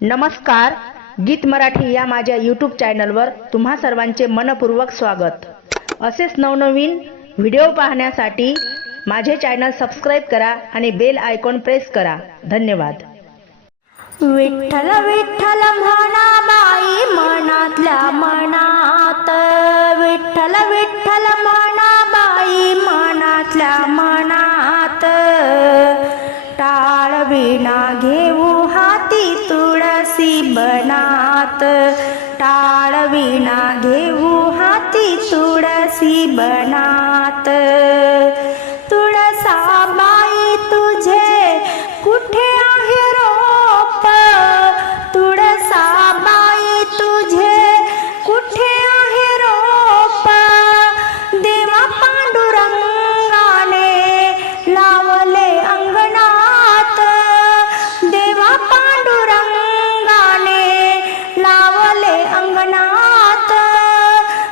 नमस्कार गीत मराठी या माझ्या यूट्यूब चॅनलवर तुम्हा सर्वांचे मनपूर्वक स्वागत. असेच नवनवीन व्हिडिओ पाहण्यासाठी माझे चॅनल सबस्क्राईब करा आणि बेल आयकॉन प्रेस करा. धन्यवाद. विठ्ठल विठ्ठल म्हणा बाई मनातल्या मनात. विठ्ठल विठ्ठल म्हणा बनात टाळविना घेऊ हाती तुळसी बनात.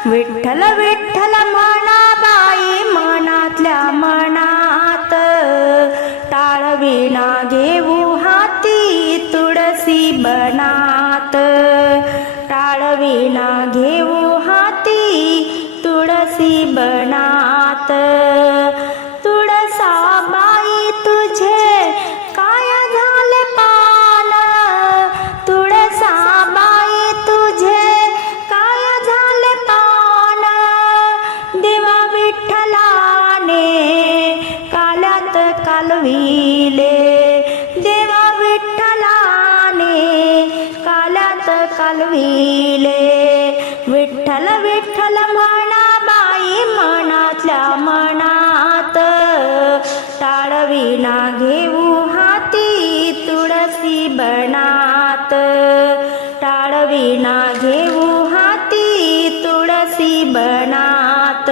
विठ्ठल विठ्ठल म्हणा बाई मनातल्या मनात टाळविना घेऊ हाती तुळसी बनात. टाळविना घेऊ हाती तुळसी बनात. कालविले देवा विठ्ठलाने कालात कालविले. विठ्ठल विठ्ठल म्हणा बाई मनातल्या मनात. टाळविना घेऊ हाती तुळसी बनात. टाळविना घेऊ हाती तुळसी बनात.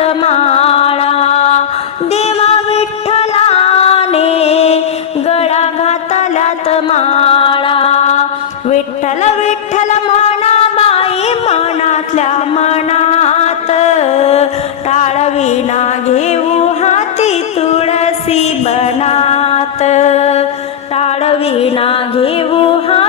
माळा. देवा विठ्ठलाने गळा घातल्यात माळा. विठ्ठल विठ्ठल म्हणा बाई मनातल्या मनात. टाळविना घेऊ हाती तुळसी बनात. टाळविना घेऊ हा